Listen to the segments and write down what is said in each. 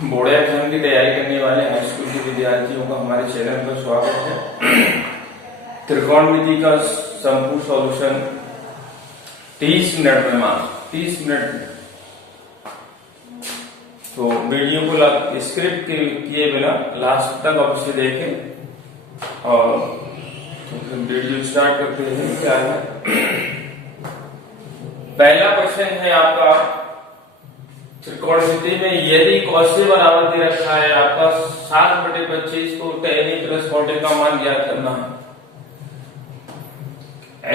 Board exam की तैयारी करने वाले हाई स्कूल के विद्यार्थियों का हमारे चैनल पर स्वागत है। त्रिकोणमिति का संपूर्ण सॉल्यूशन 30 मिनट में, मात्र 30 मिनट में। तो वीडियो को स्क्रिप्ट किए बिना लास्ट तक अवश्य देखें और तो फिर वीडियो स्टार्ट करते हैं। क्या है पहला क्वेश्चन है आपका, त्रिकोणमिति में यदि cos से बराबर दे रखा है आपका 7/25 को tan a plus cot a का मान ज्ञात करना है।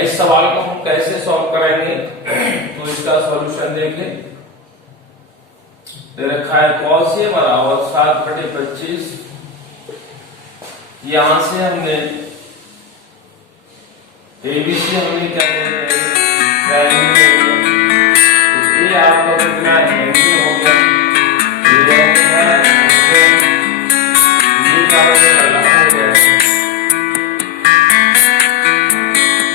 इस सवाल को हम कैसे सॉल्व करेंगे तो इसका सॉल्यूशन देख लें। दे रखा है cos a बराबर 7/25, यहां से हमने ABC हमने क्या ये आपका कितना है हो गया, ये का अलग हो गया,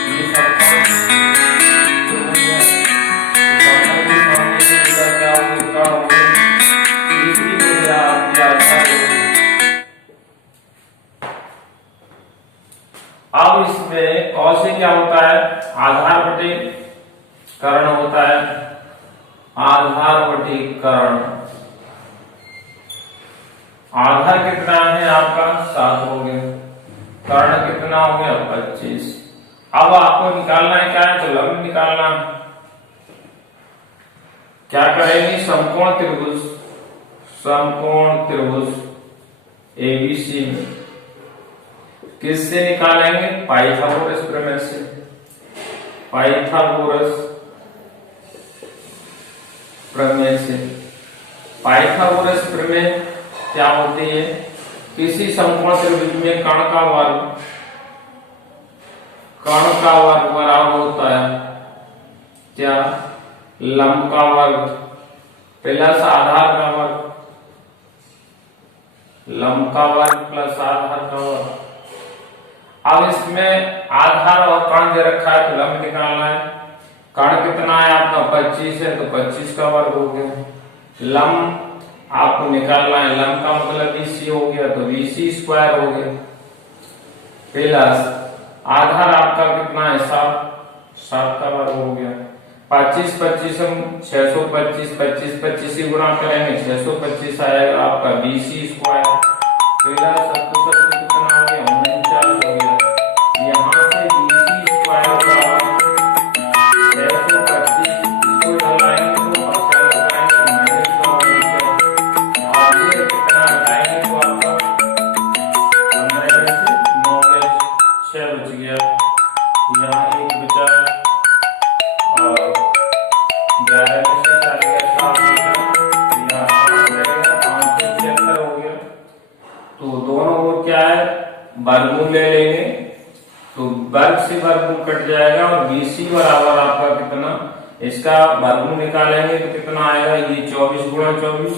ये सब तो हो गया, क्या हो गया, तीसरी हो गया आपकी आधार। अब इसमें cos से क्या होता है, आधार बटे कर्ण होता है, आधार बटे कर्ण। आधार कितना है आपका 7 हो गया, कर्ण कितना हो गया 25। अब आपको निकालना है क्या है, तो लंब निकालना। क्या करेंगे, समकोण त्रिभुज ABC में किससे निकालेंगे, पाइथागोरस प्रमेय से। पाइथागोरस प्रमेय से। पाइथागोरस प्रमेय क्या होती है, किसी समकोण त्रिभुज में कर्ण का वर्ग बराबर होता है क्या, लंब का वर्ग प्लस आधार का वर्ग, लंब का वर्ग प्लस आधार का वर्ग। अब इसमें आधार और कर्ण दे रखा है तो लंब निकालना है। कर्ण कितना है आपका 25 है तो 25 का वर्ग हो गया। लंब आपको निकालना है, लंब का मतलब BC हो गया तो BC स्क्वायर हो गया प्लस आधार आपका कितना है 7 का वर्ग हो गया। 25 25 हम 625, 25 25 से गुणा करेंगे 625 आएगा आपका BC स्क्वायर प्लस कितना हो गया 49 हो गया। यहाँ से BC स्क्वायर बराबर 625 इसको लगाएंगे तो आसान लगाएंगे माइनस का हो जाएगा। आगे कितना लगाएंगे तो आपका 15 में से 9 में 6 बच गया, यहाँ 1 बचा और 11 में से 4 गया 7 बचा, यहाँ 5 रहेगा 5 से 76 हो गया। तो दोनों ओर क्या है, वर्गमूल ले लेंगे तो वर्ग से वर्गमूल कट जाएगा और BC बराबर आपका कितना, इसका वर्गमूल निकालेंगे तो कितना आएगा, ये 24 गुणा 24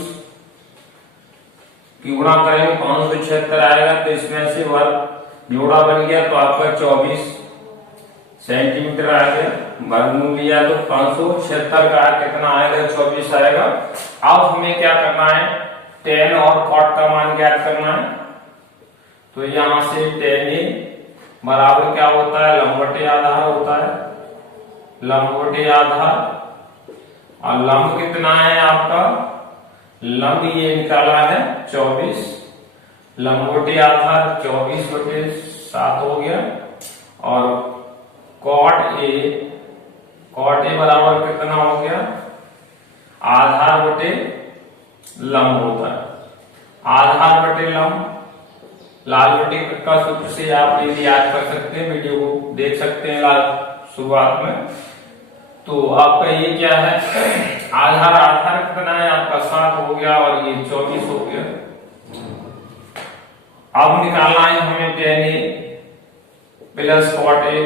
की गुणा करेंगे 576 आएगा। तो इसमें से वर्ग जोड़ा बन गया तो आपका 24 सेंटीमीटर आ गया। वर्गमूल लिया तो 576 का कितना आएगा 24 आएगा। अब हमें क्या करना है, tan और cot का मान ज्ञात करना है। तो यहां से tan a बराबर क्या होता है, लंब बटे आधार होता है, लंब बटे आधार। और लंब कितना है आपका, लंब ये निकाला है 24, लंब बटे आधार 24/7 हो गया। और cot a बराबर कितना हो गया, आधार बटे लंब होता है, आधार बटे लंब। लाल बटे का सूत्र से आप यदि याद कर सकते हैं, वीडियो को देख सकते हैं लाल शुरुआत में। तो आपका ये क्या है, आधार कितना है आपका 7 हो गया और ये 24 हो गया। अब निकालना है हमें tan a plus cot a,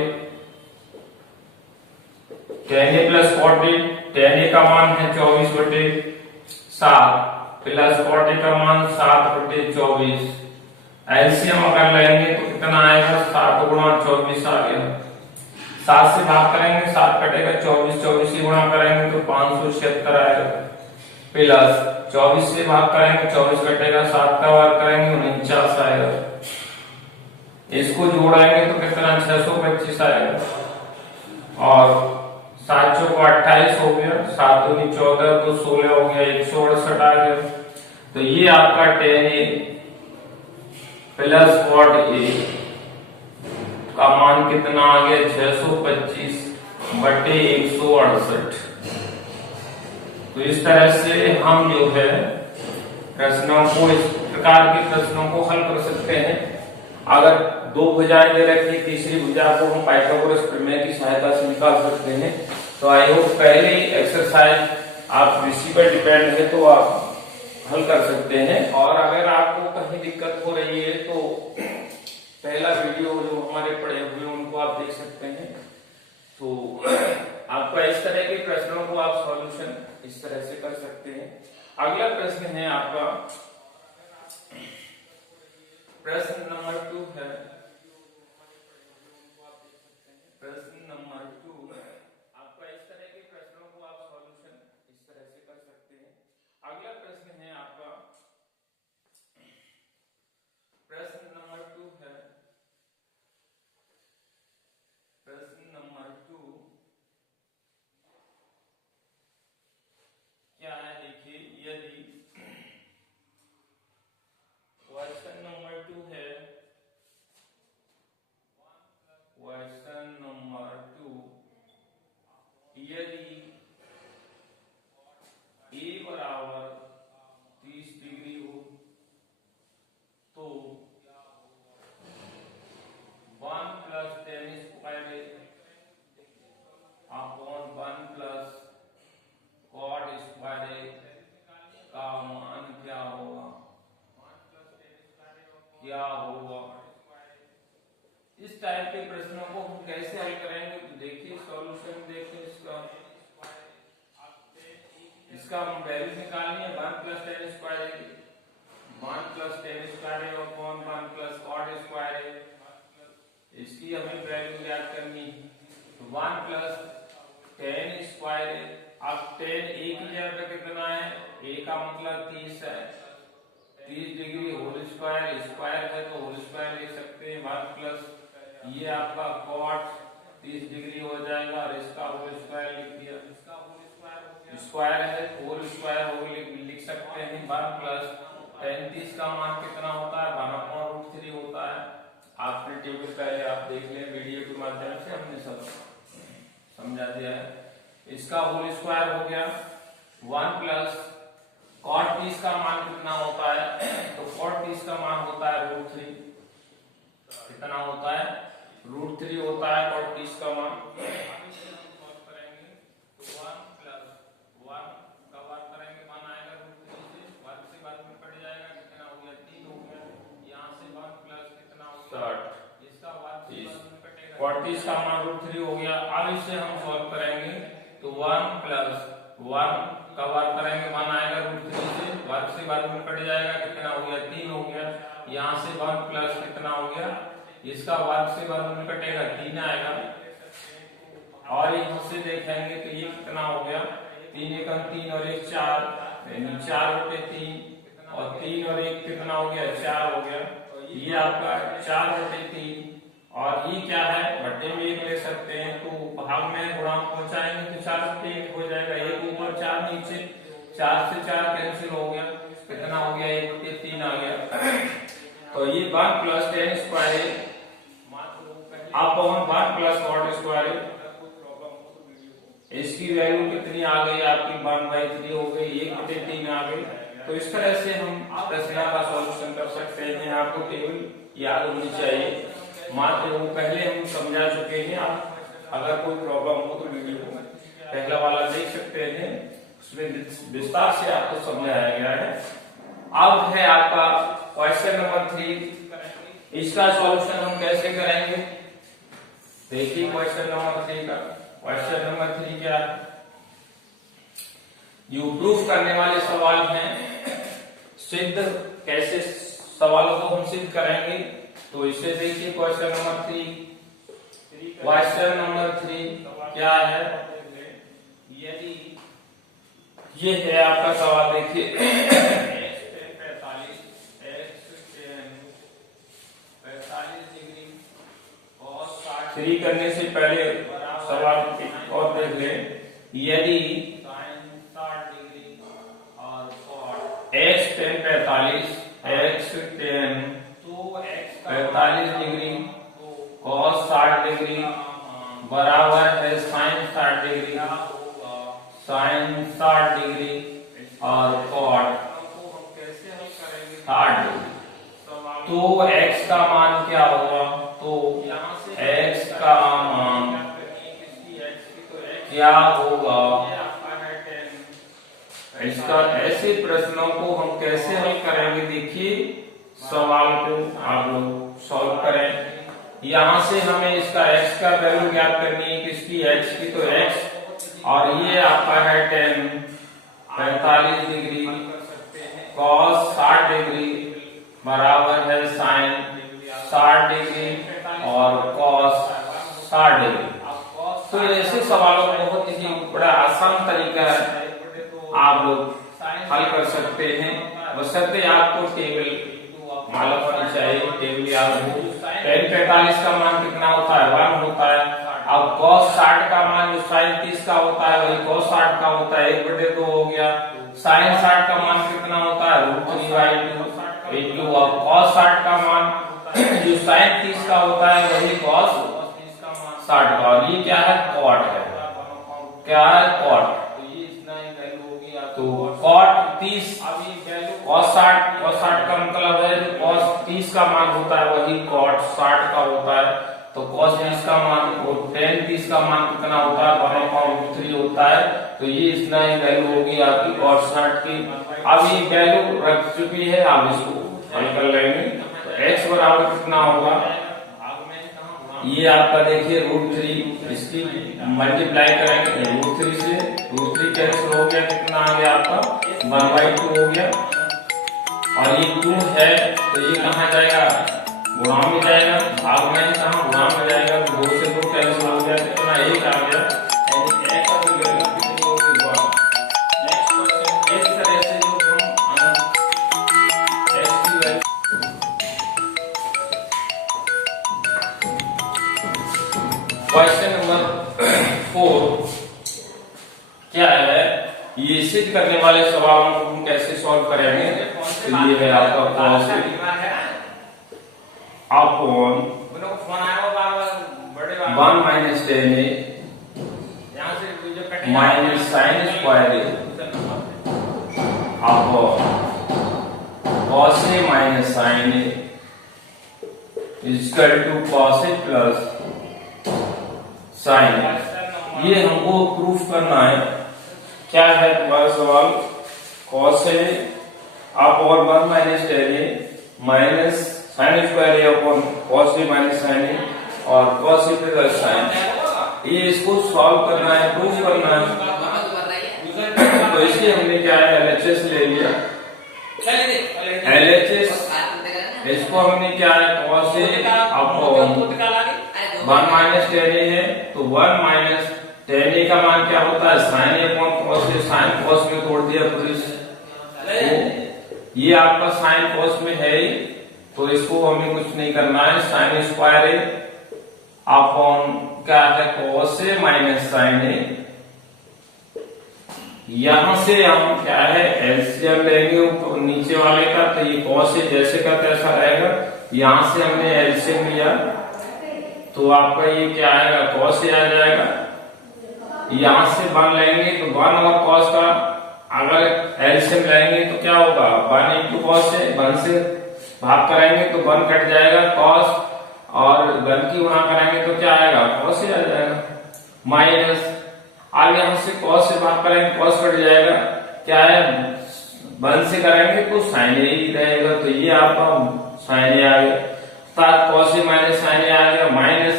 tan a plus cot a। tan a का मान है 24/7 प्लस cot a का मान 7/24। एलसीएम अगर लेंगे तो कितना आएगा, 7 गुणा 24 आ गया। 7 से भाग करेंगे 7 कटेगा, 24 24 से गुणा करेंगे तो 576 आएगा। प्लस 24 से भाग करेंगे, 24 कटेगा, 7 का भाग करेंगे 49 आएगा। इसको जोड़ेंगे तो कितना 625 आएगा, और 7 चौको 28 हो गया, 7 दूनी 14, तो 16 हो गया, 168 आ गया। तो ये आपका tan A plus cot A का मान कितना आ गया 625 बटे 168। तो इस तरह से हम जो है प्रश्नों को, इस प्रकार के प्रश्नों को हल कर सकते हैं। अगर दो भुजाएं दे रखी, तीसरी भुजा को हम पाइथागोरस प्रमेय की सहायता से निकाल सकते हैं। तो आई होप पहले एक्सरसाइज आप इसी पर डिपेंड है तो आप हल कर सकते हैं। और अगर आपको कहीं दिक्कत हो रही है तो पहला वीडियो जो हमारे पड़े हुए उनको आप देख सकते हैं। तो आपका इस तरह के प्रश्नों को आप सॉल्यूशन इस तरह से कर सकते हैं। अगला प्रश्न है आपका प्रश्न नंबर 2 है। प्रश्न नंबर 2 आपका इस तरह के प्रश्नों को आप सॉल्यूशन इस तरह से कर सकते हैं। अगला प्रश्न है आपका प्रश्न नंबर 2 है। प्रश्न नंबर 2 क्या है, देखिए, यदि क्वेश्चन नंबर 2 है, क्वेश्चन नंबर 2, यदि a बराबर 30 डिग्री हो तो 1 plus tan square upon 1 plus cot square का मान क्या होगा, क्या होगा। इस टाइप के प्रश्नों को हम कैसे हल करेंगे, तो देखिए सॉल्यूशन देखिए इसका हम वैल्यू निकालनी है। 1 plus tan square 1 plus tan square upon 1 plus cot square, इसकी हमें वैल्यू ज्ञात करनी है। तो 1 प्लस tan स्क्वायर, अब tan a की जगह पे कितना है, a का मतलब 30 है, 30 डिग्री होल स्क्वायर, स्क्वायर है तो होल स्क्वायर लिख सकते हैं। 1 प्लस ये आपका cot 30 डिग्री हो जाएगा, और इसका होल स्क्वायर लिख दिया, स्क्वायर है होल स्क्वायर हो लिख सकते हैं। 1 प्लस 35 का मान कितना होता है, 1/√3 होता है। आपने टेबल पहले आप देख लें, वीडियो के माध्यम से हमने सब समझा दिया है। इसका होल स्क्वायर हो गया। 1 प्लस cot 30 का मान कितना होता है, तो cot 30 का मान होता है √3, कितना होता है √3 होता है cot 30 का मान। cot 30 का मान √3 हो गया। अब इसे हम सॉल्व करेंगे तो 1 प्लस 1 का वर्ग करेंगे, 1 आएगा √3 से, वर्ग से वर्ग में कट जाएगा, कितना हो गया 3 हो गया। यहाँ से 1 प्लस कितना हो गया, इसका वर्ग से वर्ग में कटेगा 3 आएगा। और यहाँ से देखेंगे तो ये कितना हो गया, 3 एकम 3 और 1 4, यानी 4/3, और 3 और 1 कितना हो गया 4 हो गया। ये आपका 4/3, और ये क्या है बट्टे में 1 ले सकते हैं, तो भाग में गुणांक पहुंचाएंगे तो 4/1 हो जाएगा, 1 ऊपर 4 नीचे, 4 से 4 कैंसिल हो गया, कितना हो गया 1/3 आ गया। तो ये 1 plus tan square upon 1 plus cot square, इसकी वैल्यू कितनी आ गई आपकी 1/3 हो गई, 1/3 आ गई। तो इस तरह से हम प्रश्न का सॉल्यूशन कर सकते हैं। आपको टेबल याद होनी चाहिए, मात्र वो पहले हम समझा चुके हैं। आप अगर कोई प्रॉब्लम हो तो वीडियो को पहला वाला देख सकते हैं, उसमें विस्तार से आपको समझाया गया है। अब है आपका क्वेश्चन नंबर 3, इसका सॉल्यूशन हम कैसे करेंगे, देखिए क्वेश्चन नंबर 3 का। क्वेश्चन नंबर 3 क्या है, जो प्रूफ करने वाले सवाल हैं, सिद्ध कैसे सवालों को हम सिद्ध करेंगे, तो इसे देखिए क्वेश्चन नंबर 3। क्वेश्चन नंबर 3 क्या है, यदि ये है आपका सवाल, देखिए फ्री करने से पहले सवाल और देख ले। यदि x tan 45 x tan 45 degree cos 60 degree बराबर है sin 60 डिग्री sin 60 डिग्री और cot 60 डिग्री, तो x का मान क्या होगा? तो x का मान क्या होगा? इसका ऐसे प्रश्नों को हम कैसे हल करेंगे? देखिए सवाल को आप लोग सॉल्व करें। यहाँ से हमें इसका x का वैल्यू ज्ञात करनी है, किसकी? x की, तो x और ये आपका है tan 45 डिग्री cos 60 डिग्री बराबर है sin 60 डिग्री और cos 60 डिग्री। तो ऐसे सवालों को बहुत ही बड़ा आसान तरीका है, आप लोग हल कर सकते हैं, बशर्ते आपको टेबल मालूम होनी चाहिए। टेबल याद हो। tan 45 का मान कितना होता है? 1 होता है। अब cos 60 का मान जो sin 30 का होता है वही cos 60 का होता है, 1/2 हो गया। sin 60 का मान कितना होता है? √3/2। अब cos 60 का मान जो sin 30 का होता है वही cos 60 का, और ये क्या है? cot है। क्या है? cot। तो cot 30 cos 60 का मतलब है जो cos 30 का मान होता है वही cot 60 का होता है। तो cos 30 का मान और tan 30 का मान कितना होता है? 1/3 होता है। तो ये इतना ही वैल्यू होगी आपकी cot 60 की। अब ये वैल्यू रख चुकी है, आप इसको हल कर लेंगे। तो x बराबर कितना होगा? ये आपका देखिए √3, इसकी मल्टीप्लाई करेंगे √3 से, √3 कैंसिल हो गया, कितना आ गया आपका? 1/2 हो गया। और ये 2 है तो ये कहाँ जाएगा? गुणा में जाएगा। भाग में कहाँ? गुणा में जाएगा। तो 2 से 2 कैंसिल हो गया, कितना? 1 आ गया। यानी x की वैल्यू कितनी होगी? 1। नेक्स्ट क्वेश्चन, इस तरह से जो हम x की वैल्यू क्वेश्चन नंबर 4 क्या है? ये सिद्ध करने वाले सवालों को हम कैसे सॉल्व करेंगे? तो ये है आपका cos upon 1 minus tan a minus sin square a upon cos a minus sin a equal to cos a plus sin। ये हमको प्रूफ करना है। क्या है तुम्हारा सवाल? cos a upon 1 minus tan a minus sin square a upon cos a minus sin a और cos a plus sin। ये इसको सॉल्व करना है, प्रूफ करना है। तो इसलिए हमने क्या है? LHS ले लिया। LHS इसको हमने क्या है? cos a upon 1 minus tan a है, तो 1 माइनस tan a का मान क्या होता है? sin a upon cos a। sin cos में तोड़ दिया पुलिस, तो ये आपका sin cos में है ही, तो इसको हमें कुछ नहीं करना है। sin स्क्वायर a अपॉन क्या है? cos a minus sin a। यहां से हम क्या है? एलसीएम लेंगे ऊपर नीचे वाले का, तो ये cos a जैसे का तैसा रहेगा। यहां से हमने एलसीएम लिया तो आपका ये क्या आएगा? cos a आ जाएगा। यहां से 1 लेंगे तो 1 और cos का अगर एलसीएम लेंगे तो क्या होगा? 1 into cos a, 1 से भाग करेंगे तो 1 कट जाएगा, cos और 1 की गुणा करेंगे तो क्या आएगा? cos a आ जाएगा। माइनस अब यहां से cos से भाग करेंगे, cos कट जाएगा, क्या है? 1 से करेंगे तो sin a ही रहेगा। तो ये आपका sin a आ गया, cos a minus sin a आ गया। माइनस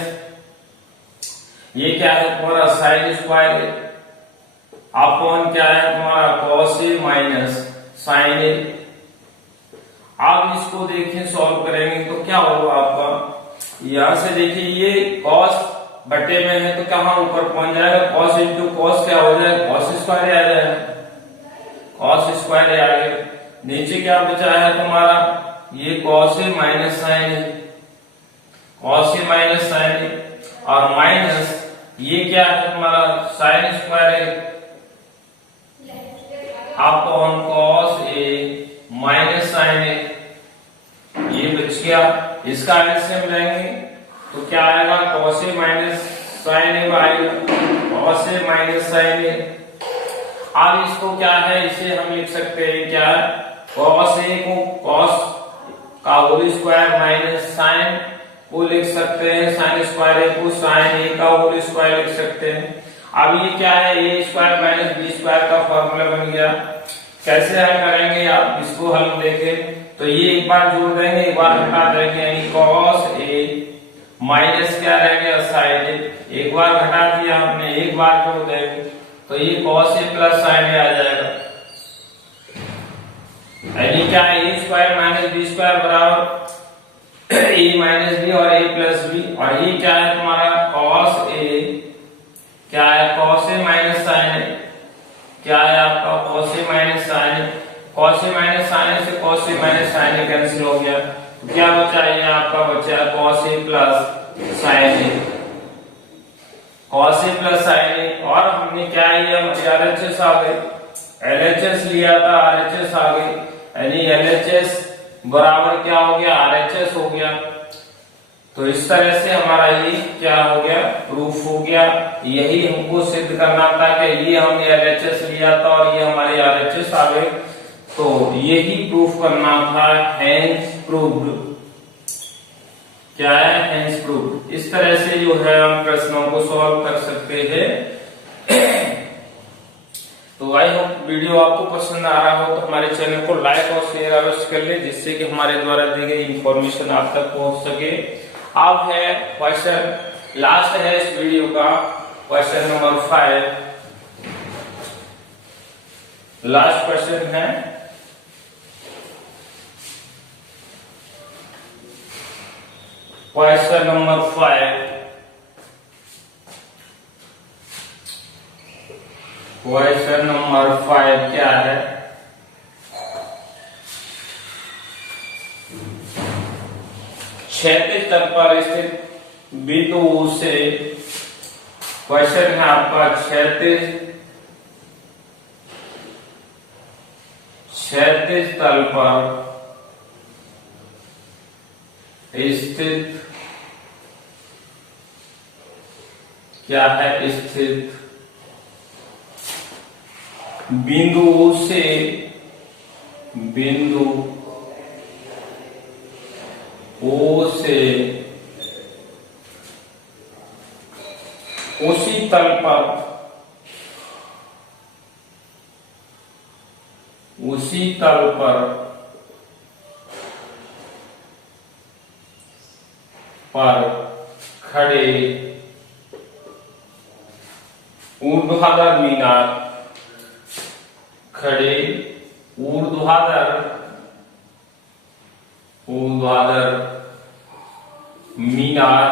ये क्या है तुम्हारा? sin स्क्वायर अपॉन क्या है तुम्हारा? cos a minus sin a। आप इसको देखें, सॉल्व करेंगे तो क्या होगा आपका? यहां से देखिए ये cos बटे में है तो कहां ऊपर पहुंच जाएगा? cos इंटू cos क्या हो जाएगा? cos स्क्वायर आ जाएगा। कॉस स्क्वायर ए आ गया। नीचे क्या बचा है तुम्हारा, ये cos A minus sign A, cos A minus sign ए, और माइनस ये क्या है तुम्हारा sine square A upon cos A minus sign ए, ये बच गया। इसका एलसीएम लेंगे तो क्या आएगा, कॉस ए माइनस साइन ए आएगा, कॉस ए माइनस साइन ए। अब इसको क्या है, इसे हम लिख सकते हैं क्या, कॉस ए को कॉस का होल स्क्वायर माइनस साइन को लिख सकते हैं, साइन स्क्वायर ए को साइन ए का होल स्क्वायर लिख सकते हैं। अब ये क्या है, ए स्क्वायर माइनस बी स्क्वायर का फॉर्मूला बन गया। कैसे हल करेंगे, आप इसको हल देखें तो ये एक बार जोड़ देंगे, एक बार हटा देंगे, यानी कॉस ए माइनस क्या रह गया साइन ए, एक बार घटा दिया हमने, एक बार जोड़ देंगे तो ये कॉस ए प्लस साइन ए आ जाएगा। यानी क्या, ए स्क्वायर माइनस बी स्क्वायर बराबर ए माइनस बी और ए प्लस बी, और ये क्या है तुम्हारा कॉस ए, क्या है कॉस ए माइनस साइन ए, क्या है आपका cos A minus sign A, cos A minus sign ए से cos A minus sign A cancel हो गया, तो क्या बचा, ये आपका बचा cos A plus sign A, cos A plus sign ए। और हमने क्या लिया, आरएचएस आ गए, एलएचएस लिया था, आरएचएस आ गई, यानी एलएचएस बराबर क्या हो गया, आरएचएस हो गया। तो इस तरह से हमारा ये क्या हो गया, प्रूफ हो गया। यही हमको सिद्ध करना था कि ये हमने एलएचएस लिया था और ये हमारे आरएचएस आ गए, तो यही प्रूफ करना था, हेंस प्रूव्ड। क्या है, हेंस प्रूव्ड। इस तरह से जो है हम प्रश्नों को सॉल्व कर सकते हैं। तो आई होप वीडियो आपको पसंद आ रहा हो तो हमारे चैनल को लाइक और शेयर अवश्य कर ले, जिससे कि हमारे द्वारा दी गई इंफॉर्मेशन आप तक पहुंच सके। अब है क्वेश्चन, लास्ट है इस वीडियो का, क्वेश्चन नंबर 5, लास्ट क्वेश्चन है। क्वेश्चन नंबर 5, क्वेश्चन नंबर 5 क्या है, क्षैतिज तल पर स्थित बिंदु से, क्वेश्चन है आपका क्षैतिज तल पर स्थित, क्या है, स्थित बिंदु से, बिंदु ओ से उसी तल पर, उसी तल पर खड़े ऊर्ध्वाधर मीनार, खड़े ऊर्ध्वाधर मीनार,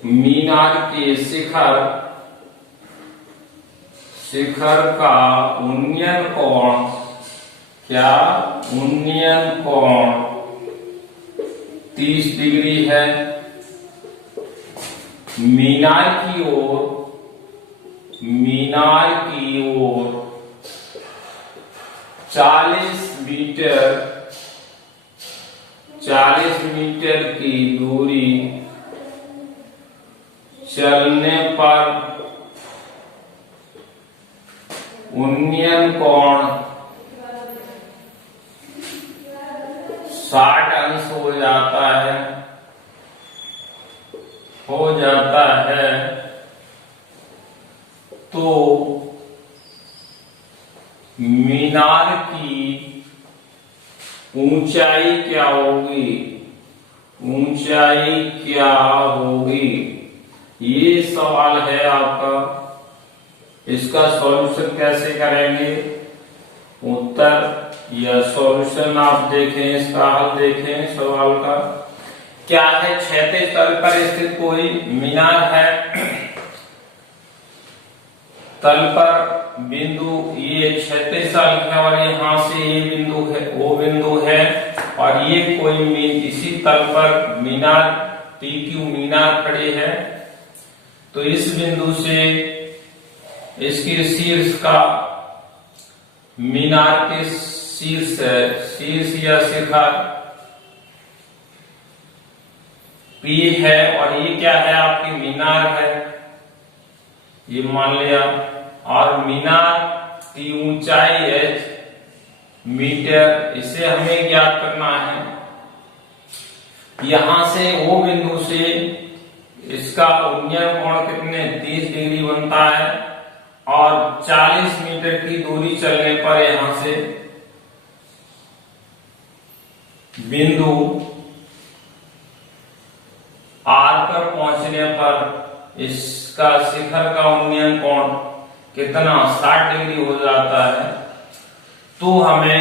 मीनार के शिखर का उन्नयन कोण, क्या, उन्नयन कोण 30 डिग्री है। मीनार की ओर 40 मीटर की दूरी चलने पर उन्नयन कोण 60 अंश हो जाता है, तो मीनार की ऊंचाई क्या होगी, ऊंचाई क्या होगी, ये सवाल है आपका। इसका सॉल्यूशन कैसे करेंगे, उत्तर या सॉल्यूशन आप देखें, इसका हल देखें सवाल का। क्या है, क्षैतिज तल पर स्थित कोई मीनार है, तल पर बिंदु ये 36 साल है और यहाँ से ये बिंदु है, वो बिंदु है, और ये कोई इसी तल पर मीनार PQ मीनार खड़े है। तो इस बिंदु से इसके शीर्ष का मीनार के शीर्ष या शिखर P है, और ये क्या है आपकी मीनार है, ये मान लिया। और मीनार की ऊंचाई h मीटर, इसे हमें ज्ञात करना है। यहां से वो बिंदु से इसका उन्नयन कोण कितने 30 डिग्री बनता है, और 40 मीटर की दूरी चलने पर यहां से बिंदु R पर पहुंचने पर इसका शिखर का उन्नयन कोण कितना 60 डिग्री हो जाता है। तो हमें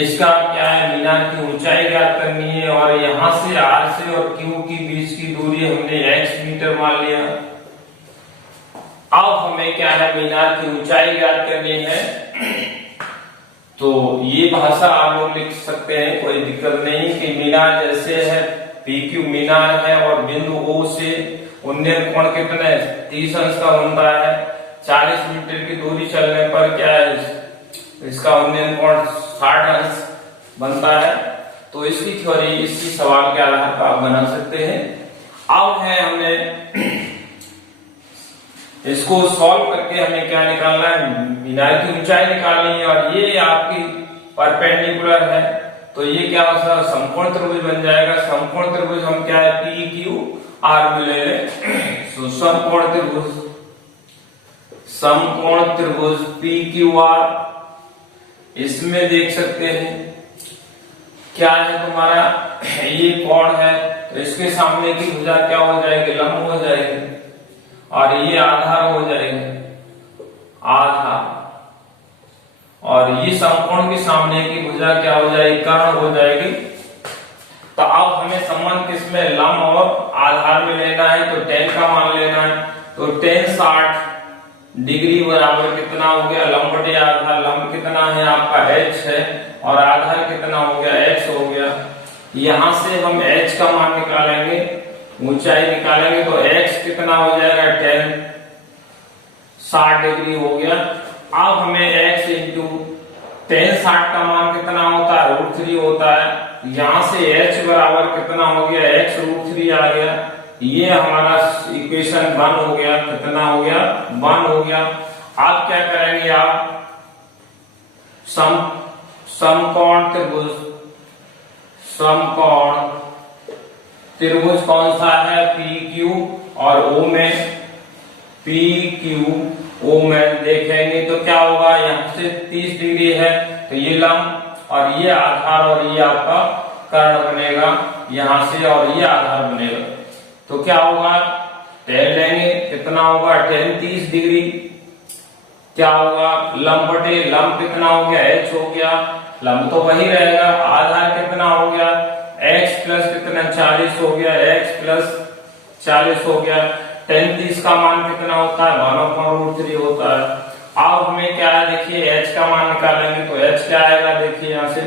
इसका क्या है, मीनार की ऊंचाई ज्ञात करनी है, और यहां से R से और Q के बीच की दूरी हमने x मीटर मान लिया। अब हमें क्या है, मीनार की ऊंचाई ज्ञात करनी है। तो ये भाषा आप लोग लिख सकते हैं, कोई दिक्कत नहीं, कि मीनार जैसे है PQ मीनार है और बिंदु O से उन्नयन कोण कितने 30 अंश का बनता है, 40 मीटर की दूरी चलने पर क्या है, इसका उन्नयन कोण 60 अंश बनता है। तो इसकी थ्योरी इसी सवाल के आधार पर आप बना सकते हैं। अब है हमने इसको सॉल्व करके हमें क्या निकालना है, मीनार की ऊंचाई निकालनी है, और ये आपकी परपेंडिकुलर है। तो ये क्या होगा, समकोण त्रिभुज बन जाएगा। समकोण त्रिभुज हम क्या है PQR में ले लें। तो समकोण त्रिभुज PQR, इसमें देख सकते हैं क्या है तुम्हारा, ये कोण है, तो इसके सामने की भुजा क्या हो जाएगी, लंब हो जाएगी, और ये आधार हो जाएगी, आधार, और ये समकोण के सामने की भुजा क्या हो जाएगी, कर्ण हो जाएगी। तो अब हमें संबंध किसमें, लंब और आधार में लेना है। तो tan का मान लेना है। तो tan 60 डिग्री बराबर कितना हो गया, लंब बटे आधार। लंब कितना है आपका h है, और आधार कितना हो गया, x हो गया। यहां से हम h का मान निकालेंगे, ऊंचाई निकालेंगे, तो x कितना हो जाएगा, tan 60 डिग्री हो गया। अब हमें x इंटू tan 60 का मान कितना होता है, √3 होता है। यहां से h बराबर कितना हो गया, x √3 आ गया। ये हमारा इक्वेशन 1 हो गया। कितना हो गया, 1 हो गया। आप क्या करेंगे, आप समकोण त्रिभुज कौन सा है, PQ और O में, PQ O में देखेंगे तो क्या होगा, यहाँ से 30 डिग्री है, तो ये लंब और ये आधार और ये आपका कर्ण बनेगा यहां से, और ये आधार बनेगा। तो क्या होगा, tan लेंगे, कितना होगा, tan 30 डिग्री, क्या होगा, लंब बटे लंब कितना हो गया, h हो गया, लंब तो वही रहेगा, आधार कितना हो गया, x प्लस कितना 40 हो गया, x प्लस 40 हो गया। tan 30 का मान कितना होता है, 1/√3 होता है। अब हमें क्या है, देखिए h का मान निकालेंगे, तो h क्या आएगा, देखिए यहाँ से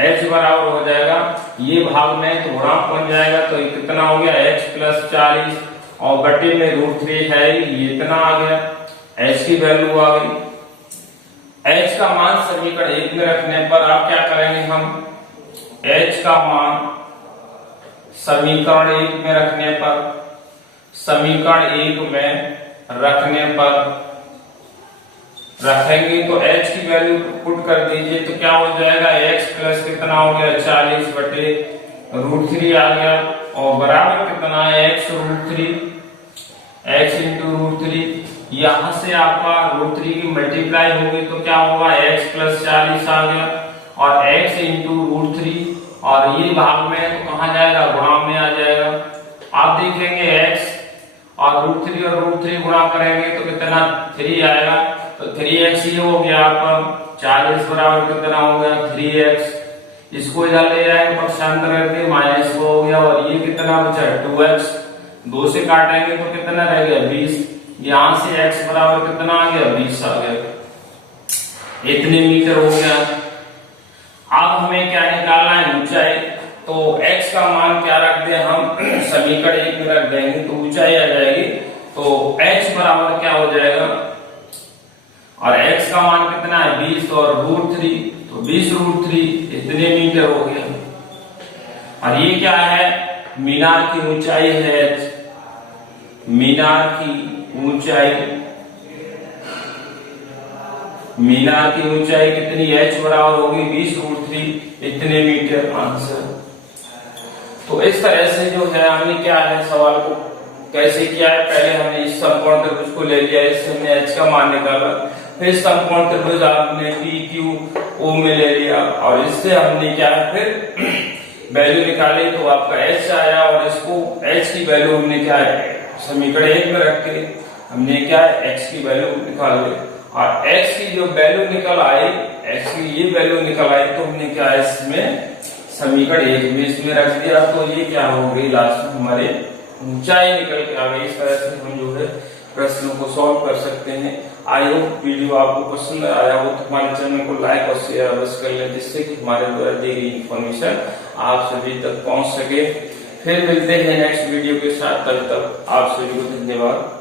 h बराबर हो जाएगा, ये भाग में तो गुणांक बन जाएगा, तो कितना हो गया, h प्लस 40, और बटे में √3 है, ये इतना आ गया, h की वैल्यू आ गई। h का मान समीकरण 1 में रखने पर आप क्या करेंगे, हम h का मान समीकरण 1 में रखने पर, समीकरण 1 में रखने पर रखेंगे तो h की वैल्यू पुट कर दीजिए, तो क्या हो जाएगा, x प्लस कितना हो गया, 40 बटे √3 आ गया, और बराबर कितना है, x √3, x इंटू √3। यहां से आपका √3 की मल्टीप्लाई होगी तो क्या होगा, x प्लस 40 आ गया, और x इंटू √3, और ये भाग में तो कहां जाएगा, गुणा में आ जाएगा। आप देखेंगे x और √3 और √3 गुणा करेंगे तो कितना 3 आएगा, तो 3x ये हो गया आपका, 40 बराबर कितना हो गया, 3x। इसको इधर ले जाएंगे पक्षांतर करके, माइनस हो गया, और ये कितना बचा, 2x, 2 से काटेंगे तो कितना रह गया, 20। यहां से x बराबर कितना आ गया 20 आ गया, इतने मीटर हो गया। अब हमें क्या निकालना है ऊंचाई, तो x का मान क्या रख दे हम समीकरण 1 में रख देंगे तो ऊंचाई आ जाएगी, तो h बराबर क्या हो जाएगा, और x का मान कितना है 20 और √3, तो 20√3 इतने मीटर हो गया। और ये क्या है, मीनार की ऊंचाई है, मीनार की ऊंचाई, मीनार की ऊंचाई कितनी, h बराबर होगी 20√3 इतने मीटर, आंसर। तो इस तरह से जो है हमने क्या है सवाल को कैसे किया है, पहले हमने इस समकोण त्रिभुज को ले लिया, इससे हमने h का मान निकाला, फिर समकोण त्रिभुज आपने PQO में ले लिया और इससे हमने क्या है फिर वैल्यू निकाली, तो आपका h आया और इसको h की वैल्यू हमने क्या है समीकरण 1 में रख के हमने क्या है x की वैल्यू निकाल ली, और x की जो वैल्यू निकल आई, x की ये वैल्यू निकल आई, तो हमने क्या है इसमें समीकरण 1 में इसमें रख दिया, तो ये क्या हो गई लास्ट में हमारे ऊंचाई निकल के आ गई। इस तरह से हम जो है प्रश्नों को सॉल्व कर सकते हैं। आई होप वीडियो आपको पसंद आया हो तो हमारे चैनल को लाइक और शेयर अवश्य कर लें, जिससे कि हमारे द्वारा दी गई इन्फॉर्मेशन आप सभी तक पहुंच सके। फिर मिलते हैं नेक्स्ट वीडियो के साथ, तब तक आप सभी को धन्यवाद।